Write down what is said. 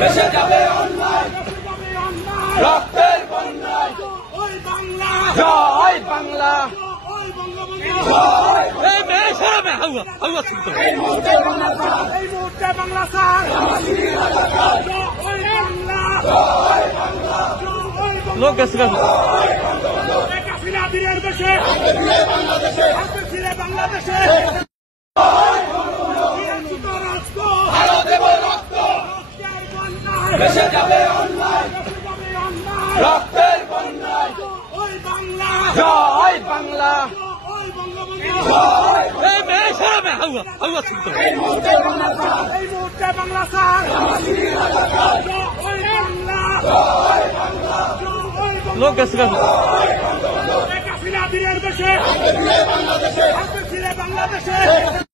ভেসে যাবে অন্যায়, রক্তের বন্যায়। জয় বাংলা, এই মুহূর্তে বাংলা ছাড়, এই মুহূর্তে বাংলা ছাড়। লোক গেছে বাংলাদেশে আরো দেব রক্ত, ভেসে যাবে অন্যায়, রক্তের বন্যায়। জয় বাংলা, এই মুহূর্তে বাংলা ছাড়, এই মুহূর্তে বাংলা ছাড়। লোক গেছে বাংলাদেশে